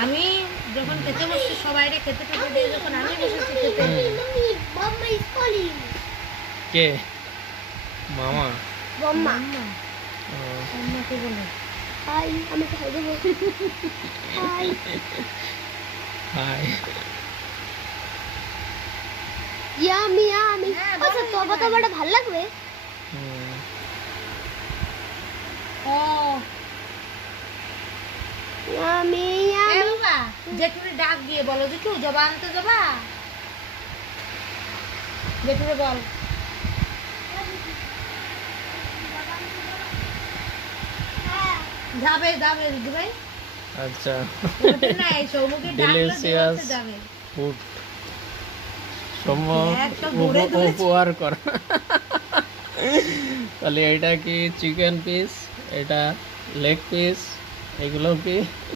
আমি যখন খেতে বসছি সবাইরে খেতে খেতে দিয়ে যখন আমি বসেছি খেতে কে মামা বম্মা ও, আম্মাকে বলে হাই আমি খাই দেবো হাই হাই ইয়ামি ইয়ামি হ্যাঁ, আচ্ছা বলো তবা তবাটা ভালো লাগবে হুম, ও ইয়ামি এ ইয়ামি বাবা জেঠুরে ডাক দিয়ে বলো জেঠু জবা আনতে যাবা জেঠুরে বল যাবে যাবে দিদি ভাই আচ্ছা ওটা না এই সৌমুখে ডাকলে Delicious. দেওয়াতে যাবে ফুড সৌম্য একটা ভরে ধরেছে। উপহার কর তাহলে এটা কি চিকেন পিস, এটা লেগ পিস, এগুলো কি